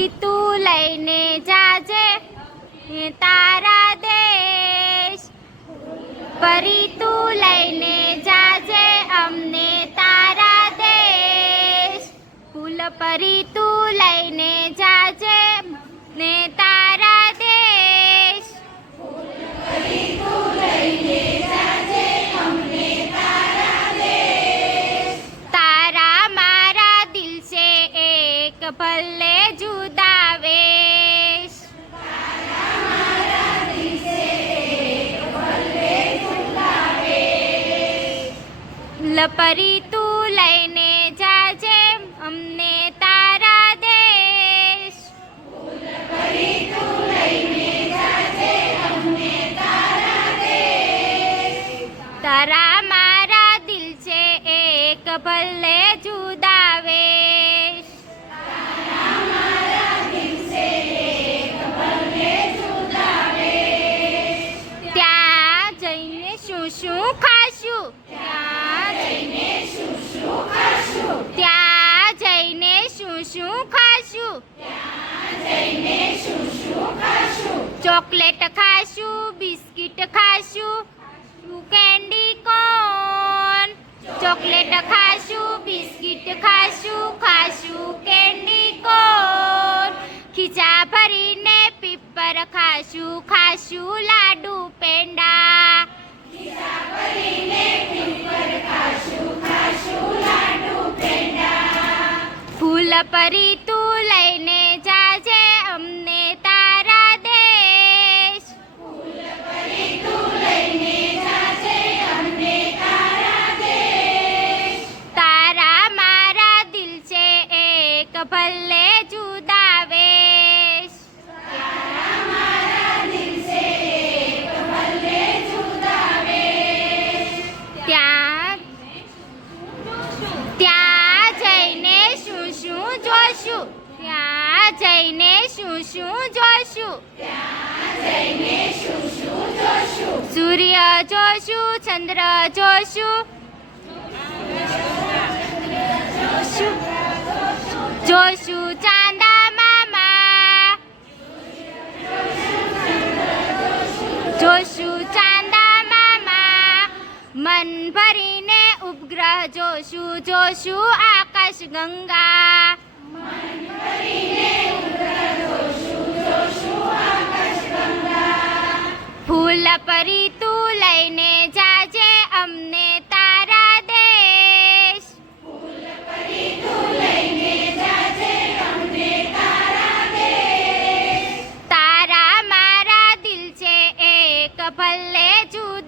ઈ તું લઈને જાજે તારા દેશ. પરી તું લઈને જાજે અમને તારા દેશ. ફૂલ પરી તું લઈને જાજે ને તારા એક ભલે જુદા વેશ. લપરી તું લઈને જાજે અમને તારા દેશ. તારા મારા દિલ છે એક ભલે જુદા શું ખાશું? ચોકલેટ ખાશું, બિસ્કિટ ખાશું કેન્ડી કોન? ચોકલેટ ખાશું, બિસ્કિટ ખાશું ખાશું કેન્ડી કોન? ખીચા ભરીને, પીપર ખાશું ખાશું લાડુ, પેંડા ફૂલ પરી તું લઈને શું જોશું? ત્યાં જઈને શું શું જોશું? સૂર્ય જોશું, ચંદ્ર જોશું? જોશું ચાંદા મામા. જોશું ચાંદા મામા. મન ભરીને ઉપગ્રહ જોશું જોશું આકાશ ગંગા. ફૂલ પરી તું લઈને જાજે અમને તારા દેશ. તારા મારા દિલ છે એક ભલે જુદા